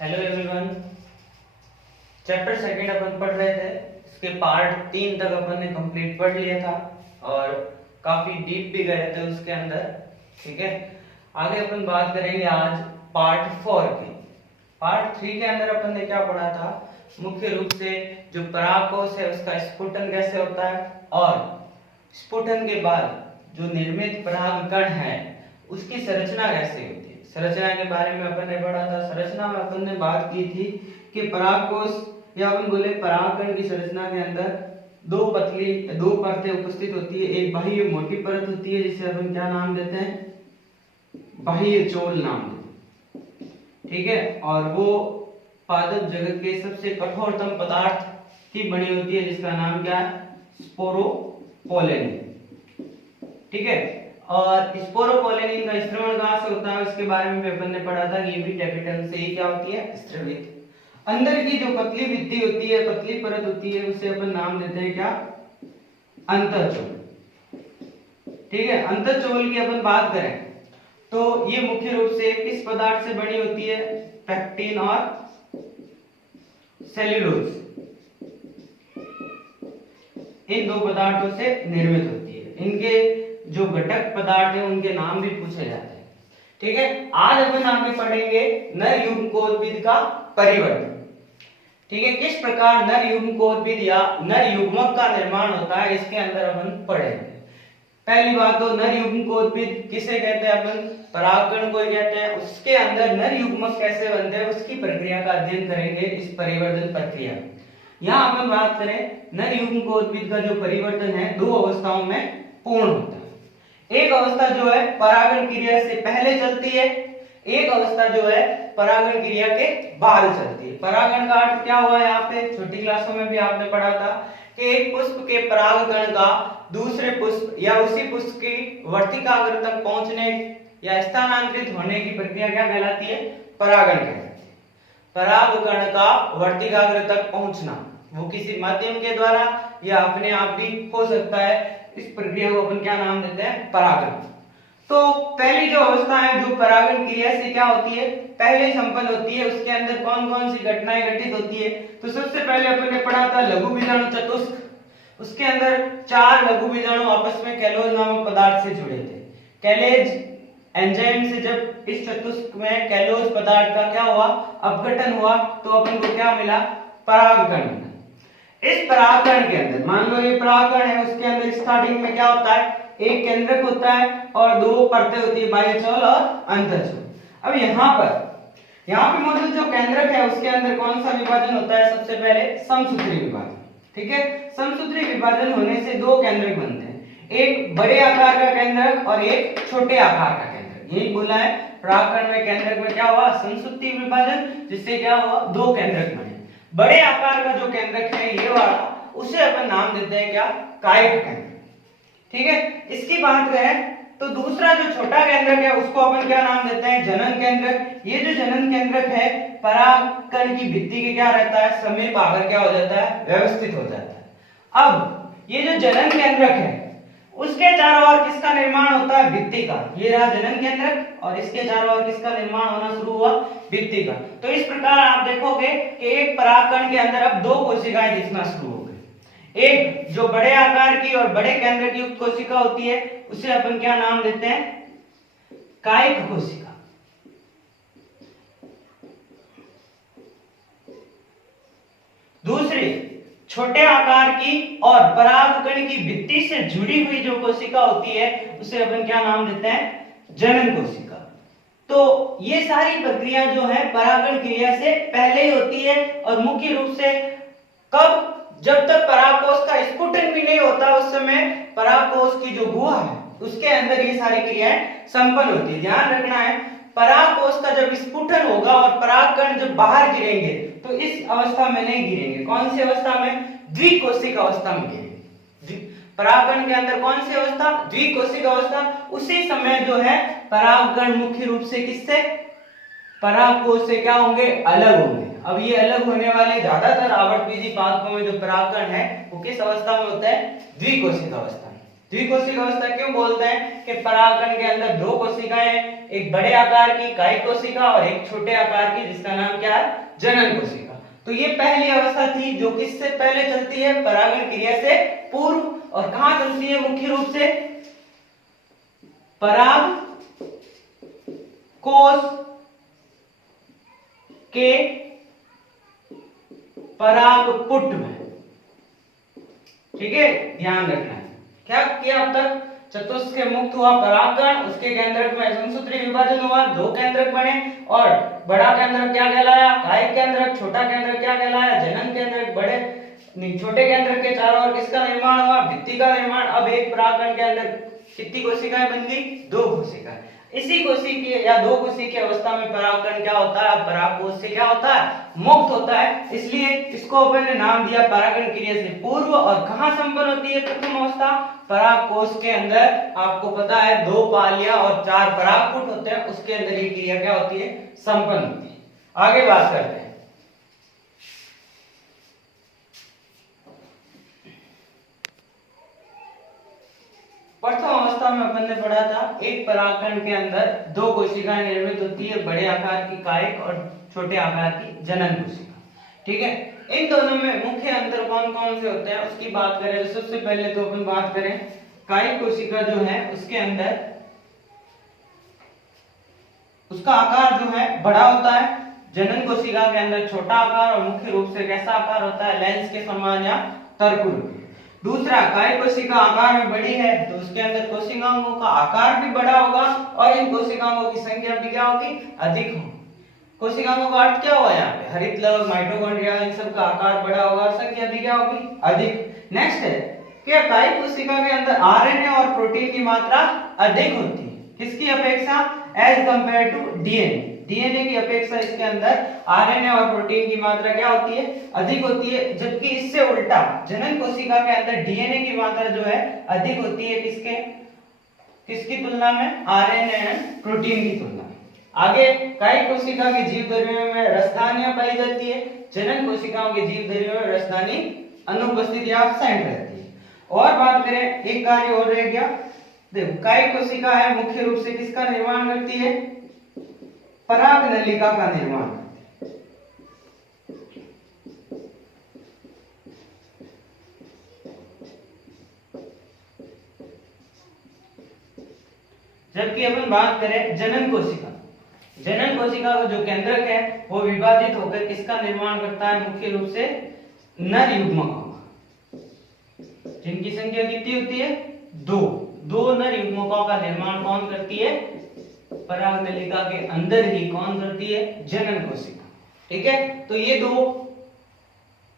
Hello everyone. Chapter second अपन पढ़ रहे थे, इसके पार्ट 3 तक अपन ने कंप्लीट पढ़ लिया था और काफी डीप भी गए थे उसके अंदर। ठीक है, आगे अपन बात करेंगे आज पार्ट 4 की। पार्ट 3 के अंदर अपन ने क्या पढ़ा था, मुख्य रूप से जो परागकोश है उसका स्फुटन कैसे होता है और स्फुटन के बाद जो निर्मित परागकण है उसकी संरचना कैसे होती है। संरचना के बारे में अपन ने पढ़ा था। संरचना में अपन ने बात की थी कि परागकोश या अपन बोले परागकण की संरचना के अंदर दो परतें उपस्थित होती है। एक बाह्य मोटी परत होती है जिसे अपन क्या नाम देते हैं, बाह्य चोल नाम देते हैं। ठीक है, और वो पादप जगत के सबसे कठोरतम पदार्थ की बनी होती है जिसका नाम क्या है, स्पोरोपोलेनिन। ठीक है, और स्पोरोपोलेनिन का स्त्रवण कहां से होता है उसके बारे में भी अपन ने पढ़ा था कि ये भी कैपिटल से ही क्या होती है, स्त्रवित। अंदर की जो पतली भित्ति होती है, पतली परत होती है, उसे अपन नाम देते हैं क्या, अंतःचोल। ठीक है, अंतःचोल की अपन बात करें तो ये मुख्य रूप से किस पदार्थ से बनी होती है, पेक्टिन और सेल्यूलोज, इन दो पदार्थों से निर्मित होती है। इनके जो घटक पदार्थ है उनके नाम भी पूछे जाते हैं। ठीक है, आज अपन आगे पढ़ेंगे नर युग्मकोद्भिद का परिवर्तन। ठीक है, किस प्रकार नर युग्मकोद्भिद या नर युग्मक का निर्माण होता है इसके अंदर अपन पढ़ेंगे। पहली बात तो नर युग्मकोद्भिद किसे कहते हैं, अपन परागकण को कहते हैं। उसके अंदर नर युग्मक कैसे बनते हैं उसकी प्रक्रिया का अध्ययन करेंगे इस परिवर्तन प्रक्रिया। यहाँ अपन बात करें नर युग्मकोद्भिद का जो परिवर्तन है दो अवस्थाओं में पूर्ण होता है। एक अवस्था जो है परागण क्रिया से पहले चलती है, एक अवस्था जो है परागण क्रिया के बाद चलती है। परागण का अर्थ क्या हुआ, यहाँ पे छोटी क्लासों में भी आपने पढ़ा था कि एक पुष्प के परागकण का दूसरे पुष्प या उसी पुष्प की वर्तिकाग्र तक पहुंचने या स्थानांतरित होने की प्रक्रिया क्या कहलाती है, परागण कहलाती है। परागकण का वर्तिकाग्र तक पहुंचना वो किसी माध्यम के द्वारा या अपने आप भी हो सकता है, इस प्रक्रिया को अपन क्या नाम देते हैं, परागण। तो पहली जो अवस्था है जो परागण क्रिया से क्या होती है, पहले संपन्न होती है, उसके अंदर कौन कौन सी घटनाएं घटित होती है। तो सबसे पहले अपन ने पढ़ा था लघु बीजाणु चतुस्क। उसके अंदर 4 लघु बीजाणु आपस में कैलोज नामक पदार्थ से जुड़े थे। कैलेज एंजाइम से जब इस चतुस्क में कैलोज पदार्थ का क्या हुआ, अपघटन हुआ, तो अपन को क्या मिला, परागकण मिला। इस परागकण के अंदर मान लो ये परागकण है, उसके अंदर स्टार्टिंग में क्या होता है, एक केंद्रक होता है और दो परतें होती है, बाह्यचोल और अंतःचोल। अब यहाँ पे मौजूद जो केंद्रक है उसके अंदर कौन सा विभाजन होता है, सबसे पहले समसूत्री विभाजन। ठीक है, समसूत्री विभाजन होने से दो केंद्रक बनते हैं, एक बड़े आकार का केंद्रक और एक छोटे आकार का केंद्रक। यही बोला है परागकण में केंद्रक में क्या हुआ, समसूत्री विभाजन, जिससे क्या हुआ, दो केंद्रक बने। बड़े आकार का जो केंद्रक है ये वाला, उसे अपन नाम देते हैं क्या, कायिक केंद्रक। ठीक है, इसकी बात करें तो दूसरा जो छोटा केंद्रक है उसको अपन क्या नाम देते हैं, जनन केंद्रक। ये जो जनन केंद्रक है परागकण की भित्ति के क्या रहता है, समीप आकर क्या हो जाता है, व्यवस्थित हो जाता है। अब ये जो जनन केंद्रक है उसके चारों ओर किसका निर्माण होता है, भित्ति का। ये रहा जनन केंद्रक और इसके चारों ओर किसका निर्माण होना शुरू हुआ, भित्ति का। तो इस प्रकार आप देखोगे कि एक परागकण के अंदर अब दो कोशिकाएं दिखना शुरू हो गई। एक जो बड़े आकार की और बड़े केंद्रक युक्त कोशिका होती है उसे अपन क्या नाम देते हैं, कायिक कोशिका। दूसरी छोटे आकार की और परागकण की भित्ति से जुड़ी हुई जो कोशिका होती है उसे अपन क्या नाम देते हैं, जनन कोशिका। तो ये सारी प्रक्रिया जो है परागण क्रिया से पहले ही होती है और मुख्य रूप से कब, जब तक परागकोश का स्फुटन भी नहीं होता उस समय परागकोश की जो गुहा है उसके अंदर ये सारी क्रियाएं संपन्न होती है। ध्यान रखना है, परागकोश का जब स्फुटन होगा और परागकण जब बाहर गिरेंगे तो इस अवस्था में नहीं गिरेंगे। कौन सी अवस्था में, द्विकोशिक अवस्था में गिरेंगे। परागकण के अंदर कौन सी अवस्था, द्विकोशिक अवस्था। उसी समय जो है परागकण मुख्य रूप से किससे, परागकोश से क्या होंगे, अलग होंगे। अब ये अलग होने वाले ज्यादातर आवर्तविधि पादपों में जो परागकण है वो किस अवस्था में होता है, द्विकोशिक अवस्था में। द्विकोशिक अवस्था क्यों बोलते हैं कि परागकण के अंदर दो कोशिकाएं हैं, एक बड़े आकार की कायिक कोशिका और एक छोटे आकार की जिसका नाम क्या है, जनन कोशिका। तो ये पहली अवस्था थी जो किससे पहले चलती है, परागण क्रिया से पूर्व। और कहां चलती है मुख्य रूप से, पराग कोश के परागपुट में। ठीक है, ध्यान रखना है। क्या किया अब तक, चतुष्क मुक्त हुआ परागकण, उसके केंद्रक में समसूत्री विभाजन हुआ, दो केंद्रक बने और बड़ा केंद्रक क्या कहलाया, कायिक केंद्रक, छोटा केंद्रक क्या कहलाया, जनन केंद्रक। बड़े छोटे केंद्रक के चारों ओर किसका निर्माण हुआ, भित्ति का निर्माण। अब एक परागकण के अंदर कितनी कोशिकाएं बन गई, दो कोशिकाएं। इसी कोशिकीय या दो कोशिकीय अवस्था में परागकण क्या होता है, परागकोश से क्या होता है, मुक्त होता है। इसलिए इसको अपन ने नाम दिया परागण क्रिया से पूर्व। और कहां संपन्न होती है प्रथम अवस्था, परागकोश के अंदर। आपको पता है 2 पालियां और 4 परागपुट होते हैं, उसके अंदर ये क्रिया क्या होती है, संपन्न होती है। आगे बात करते हैं। प्रथम अवस्था में अपन ने पढ़ा था एक परागकण के अंदर दो कोशिकाएं निर्मित होती है, बड़े आकार की कायिक और छोटे आकार की जनन कोशिका। ठीक है, इन दोनों में मुख्य अंतर कौन कौन से होते हैं उसकी बात करें तो सबसे पहले तो अपन बात करें कायिक कोशिका जो है उसके अंदर उसका आकार जो है बड़ा होता है, जनन कोशिका के अंदर छोटा आकार और मुख्य रूप से कैसा आकार होता है, लेंस के समान या तर्कुल। दूसरा, कायिक कोशिका आकार में बड़ी है तो उसके अंदर कोशिकाओं का आकार भी बड़ा होगा और इन कोशिकाओं की संख्या भी क्या होगी, अधिक होगी। कोशिकाओं का अर्थ क्या हुआ यहाँ पे, हरित लवक, माइटोकॉन्ड्रिया, इन सब का आकार बड़ा होगा और संख्या भी क्या होगी, अधिक। नेक्स्ट है कि कायिक कोशिका के अंदर आरएनए और प्रोटीन की मात्रा अधिक होती है, किसकी अपेक्षा, as compare to DNA. DNA की अपेक्षा इसके अंदर आरएनए और प्रोटीन की मात्रा क्या होती है, अधिक होती है। जबकि इससे उल्टा जनन कोशिका के अंदर डीएनए की मात्रा जो है अधिक होती है, किसकी तुलना में, आरएनए एंड प्रोटीन की तुलना में। आगे कायिक कोशिका की जीव द्रव्यों में रसधानियां पाई जाती है, जनन कोशिकाओं के जीव द्रव्यों में रसधानी अनुपस्थित या एब्सेंट रहती है। और बात करें, एक कार्य और रह गया, देखो कायिक कोशिका है मुख्य रूप से किसका निर्माण करती है, पराग नलिका का निर्माण। जबकि अपन बात करें जनन कोशिका, जनन कोशिका का जो केंद्रक है वो विभाजित होकर किसका निर्माण करता है, मुख्य रूप से नर युग्मकों का, जिनकी संख्या कितनी होती है, दो नर युग्मकों का निर्माण कौन करती है, पराग नलिका के अंदर ही कौन करती है, जनन कोशिका। ठीक है, तो ये दो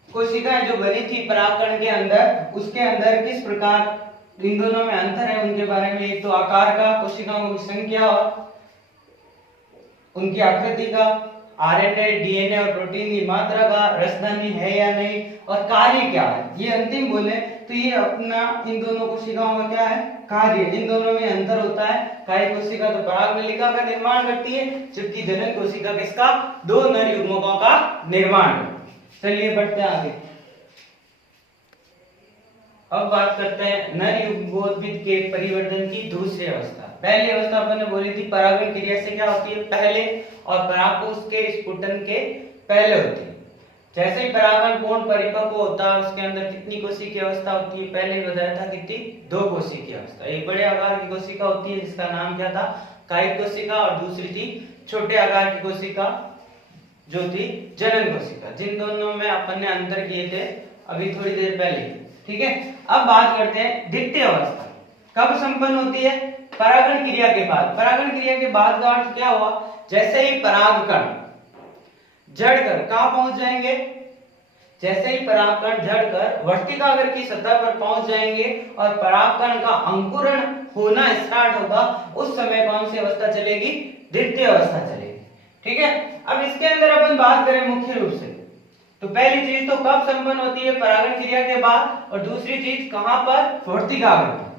कोशिकाएं जो बनी थी परागकण के अंदर, उसके अंदर किस प्रकार इन दोनों में अंतर है उनके बारे में, एक तो आकार का, कोशिकाओं की संख्या और उनकी आकृति का, आरएनए, डीएनए और प्रोटीन की मात्रा का, रसधानी है या नहीं और कार्य क्या है, ये अंतिम बोले तो ये अपना इन दोनों कोशिकाओं का क्या है, कार्य। इन दोनों में अंतर होता है, कायिक कोशिका तो पराग नलिका का निर्माण करती है जबकि जनन कोशिका किसका, दो नर युग्मकों का निर्माण करती है। चलिए बढ़ते हैं आगे। अब बात करते हैं नर युग्मोद्भिद के परिवर्तन की दूसरी अवस्था। पहली अवस्था अपन ने बोली थी परागण क्रिया से क्या होती है, पहले, और परागकोश के स्फुटन के पहले होती है। जैसे ही परागण पूर्ण परिपक्व होता है उसके अंदर कितनी कोशिकीय अवस्था होती है, पहले बताया था कितनी, दो कोशिकीय अवस्था। एक बड़े आकार की कोशिका होती है जिसका नाम क्या था, कायिक कोशिका, और दूसरी थी छोटे आकार की कोशिका जो थी जनन कोशिका, जिन दोनों में अपन ने अंतर किए थे अभी थोड़ी देर पहले। ठीक है, अब बात करते हैं द्वितीय अवस्था कब संपन्न होती है, परागण क्रिया के बाद। परागण क्रिया के बाद का अर्थ क्या हुआ, जैसे ही परागकण जड़कर कहां पहुंच जाएंगे, जैसे ही परागकण जड़कर वर्तिकाग्र की सतह पर पहुंच जाएंगे और परागकण का अंकुरण होना स्टार्ट होगा, उस समय कौन सी अवस्था चलेगी, द्वितीय अवस्था चलेगी। ठीक है, अब इसके अंदर अपन बात करें मुख्य रूप से, तो पहली चीज तो कब संपन्न होती है, परागण क्रिया के बाद, और दूसरी चीज कहां पर, वर्तिकाग्र पर।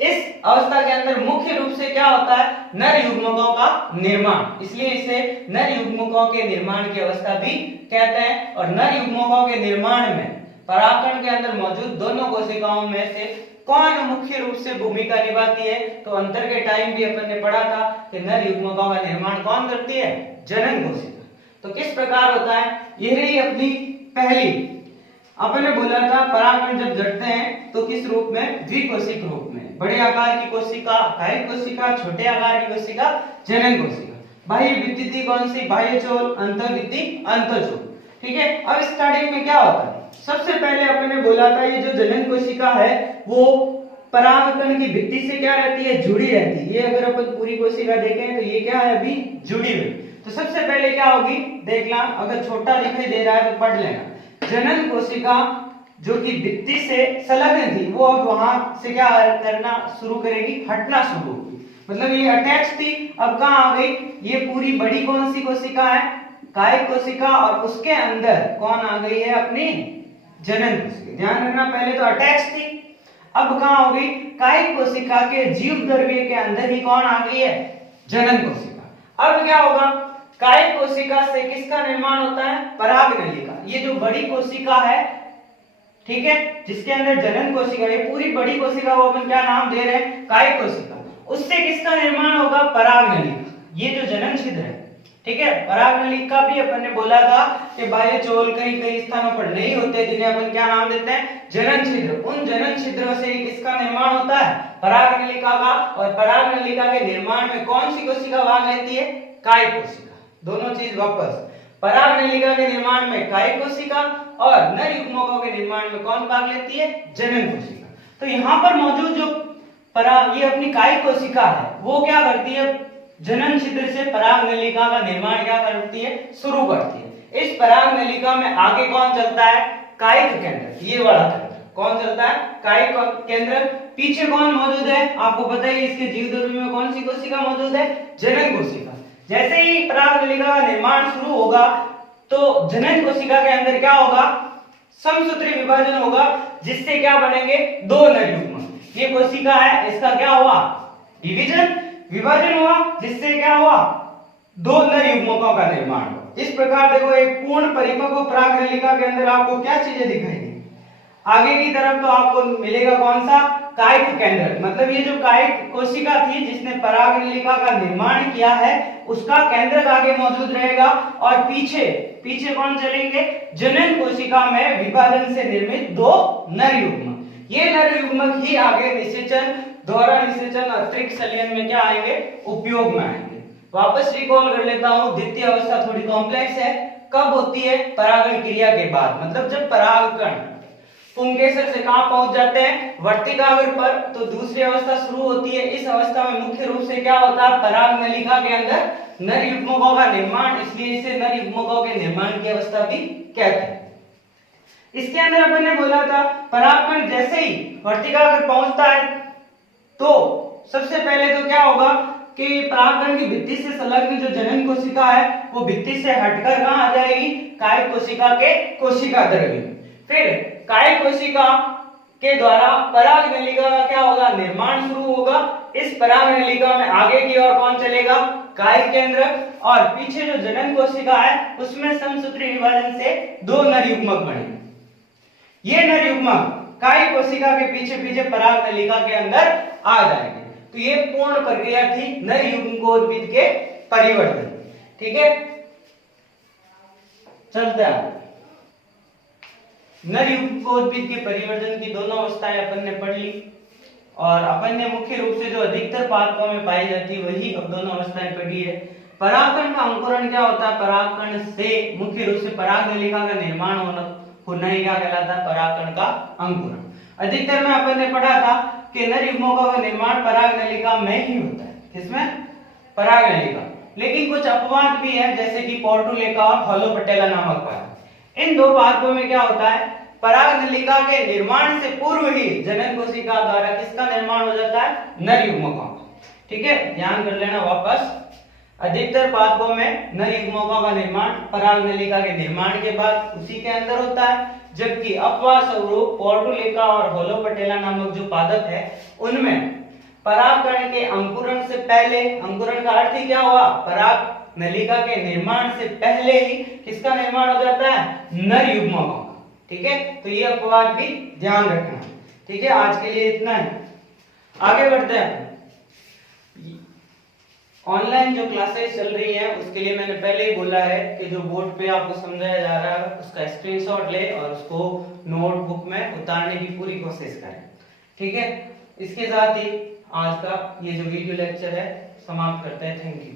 इस अवस्था के अंदर मुख्य रूप से क्या होता है, नर युग्मकों का निर्माण, इसलिए इसे नर युग्मकों के निर्माण की अवस्था भी कहते हैं। और नर युग्मकों के निर्माण में परागकण के अंदर मौजूद दोनों कोशिकाओं में से कौन मुख्य रूप से भूमिका निभाती है? तो अंतर के टाइम भी अपन ने पढ़ा था कि नर युग्मकों का निर्माण कौन करती है? जनन कोशिका। तो किस प्रकार होता है? ये रही अपनी पहली, अपन ने बोला था परागकण जब जड़ते हैं तो किस रूप में? द्विकोशिक रूप में। बड़े आकार की कोशिका कायिक कोशिका, छोटे आकार की कोशिका जनन कोशिका। बाह्य विद्युती कौन सी? बाह्यचोल, अंतर्विद्युती अंतःचोल। ठीक है। अब स्टार्टिंग में क्या होता है? सबसे पहले अपन ने बोला था ये जो जनन कोशिका है वो परागकण की भित्ति से क्या रहती है? जुड़ी रहती है। ये अगर अपन पूरी कोशिका देखें तो ये क्या है? अभी जुड़ी हुई। तो सबसे पहले क्या होगी? देखना, अगर छोटा दिखाई दे रहा है तो पढ़ लेना। जनन कोशिका जो कि भित्ति से संलग्न थी वो अब वहां से क्या करना शुरू करेगी? हटना शुरू होगी। मतलब ये अटैच थी, अब कहां आ गई? ये पूरी बड़ी कौन सी कोशिका है? कायिक कोशिका, और उसके अंदर कौन आ गई है? अपनी जनन कोशिका। ध्यान रखना, पहले तो अटैच थी, अब कहां हो गई? कायिक कोशिका के जीव द्रव्य के अंदर ही कौन आ गई है? जनन कोशिका। अब क्या होगा? कायिक कोशिका से किसका निर्माण होता है? परागनलिका। ये जो बड़ी कोशिका है, ठीक है, जिसके अंदर जनन कोशिका, ये पूरी बड़ी कोशिका को अपन क्या नाम दे रहे हैं? कायिक कोशिका। उससे किसका निर्माण होगा? परागनलिका। ये जो जनन छिद्र है, ठीक है, परागनलिका भी अपन ने बोला था कि बाह्यचोल कई कई स्थानों पर नहीं होते, जिन्हें अपन क्या नाम देते हैं? जनन छिद्र। उन जनन छिद्रों से किसका निर्माण होता है? परागनलिका का। और परागनलिका के निर्माण में कौन सी कोशिका भाग लेती है? कायिक कोशिका। दोनों चीज वापस, परागनलिका के निर्माण में कायिक कोशिका और नर युग्मकों के निर्माण में कौन भाग लेती है? जनन कोशिका। तो यहाँ पर मौजूद जो ये अपनी कायिक कोशिका है वो क्या करती है? जनन छिद्र से परागनलिका का निर्माण क्या करती है? शुरू करती है। इस परागनलिका में आगे कौन चलता है? कायिक केंद्र। ये वाला केंद्र कौन चलता है? कायिक केंद्र। पीछे कौन मौजूद है? आपको पता है इसके जीव द्रव्य में कौन सी कोशिका मौजूद है? जनन कोशिका। जैसे ही परागनलिका का निर्माण शुरू होगा तो जनन कोशिका के अंदर क्या होगा? समसूत्री विभाजन होगा, जिससे क्या बनेंगे? दो नर युग्मक। ये कोशिका है, इसका क्या हुआ? डिवीजन, विभाजन हुआ, जिससे क्या हुआ? दो नर युग्मकों का निर्माण हुआ। इस प्रकार देखो एक पूर्ण परिपक्व परागनलिका के अंदर आपको क्या चीजें दिखाई दी? आगे की तरफ तो आपको मिलेगा कौन सा? कायिक केंद्र। मतलब ये जो कायिक कोशिका थी जिसने परागनलिका का निर्माण किया है उसका केंद्र आगे मौजूद रहेगा, और पीछे पीछे कौन चलेंगे? जनन कोशिका में विभाजन से निर्मित दो नर युग्मक। ये नर युग्मक ही आगे निषेचन, दोहरा निषेचन, अतिरिक्त संलयन में क्या आएंगे? उपयोग में आएंगे। वापस रिकॉल कर लेता हूं, द्वितीय अवस्था थोड़ी कॉम्प्लेक्स है। कब होती है? परागण क्रिया के बाद। मतलब जब परागकण पुंकेसर से कहां पहुंच जाते हैं? वर्तिकाग्र पर, तो दूसरी अवस्था शुरू होती है। इस अवस्था में मुख्य रूप से क्या होता है? परागनलिका के अंदर नर युग्मकों का निर्माण, इसलिए इसे नर युग्मकों के निर्माण की अवस्था भी कहते हैं। इसके अंदर अपन ने बोला था परागकण जैसे ही वर्तिकाग्र पहुंचता है तो सबसे पहले तो क्या होगा कि परागकण की भित्ति से संलग्न जो जनन कोशिका है वो भित्ति से हटकर कहां आ जाएगी? कायिक कोशिका के कोशिका द्रव्य में। फिर कायिक कोशिका के द्वारा परागनलिका का क्या होगा? निर्माण शुरू होगा। इस परागनलिका में आगे की ओर कौन चलेगा? कायिक केंद्र। और पीछे जो जनन कोशिका है उसमें समसूत्री विभाजन से दो नर युग्मक बनेंगे। ये नर युग्मक कायिक कोशिका के पीछे पीछे परागनलिका के अंदर आ जाएंगे। तो ये पूर्ण प्रक्रिया थी नर युग्मकोद्भिद के परिवर्तन। ठीक है, चलते हैं। नर युग्मकोद्भिद के परिवर्तन की दोनों अवस्थाएं अपन ने पढ़ ली, और अपन ने मुख्य रूप से जो अधिकतर पादपों में पाई जाती है वही अब दोनों अवस्थाएं पढ़ी है। परागकण का अंकुरण क्या होता है? परागकण से मुख्य रूप से परागनलिका का निर्माण होना ही क्या कहलाता है? परागकण का अंकुरण। अधिकतर में अपन ने पढ़ा था कि नर युग्मकों का निर्माण परागनलिका में ही होता है। किसमें? परागनलिका। लेकिन कुछ अपवाद भी है, जैसे कि पोर्टुलेका और होलोपटेला नामक पादप। इन दो पादपों में क्या होता है? परागनलिका के निर्माण से पूर्व ही जनन कोशिका द्वारा किसका निर्माण हो जाता है? नर युग्मकों। ठीक है, ध्यान कर लेना वापस। अधिकतर पादपों में नर युग्मकों का निर्माण परागनलिका के निर्माण के बाद उसी के अंदर होता है, जबकि अपवाद स्वरूप पोर्टुलेका और होलोपटेला नामक जो पादप है उनमें परागकण के अंकुरण से पहले, अंकुरण का अर्थ ही क्या हुआ? परागनलिका के निर्माण से पहले ही किसका निर्माण हो जाता है? नर युग्मकों का। ठीक है, तो ये अपवाद भी ध्यान रखना। ठीक है, आज के लिए इतना है। आगे बढ़ते हैं। ऑनलाइन जो क्लासेस चल रही हैं उसके लिए मैंने पहले ही बोला है कि जो बोर्ड पे आपको समझाया जा रहा है उसका स्क्रीनशॉट ले और उसको नोटबुक में उतारने की पूरी कोशिश करें। ठीक है, इसके साथ ही आज का ये जो वीडियो लेक्चर है समाप्त करते हैं। Thank you.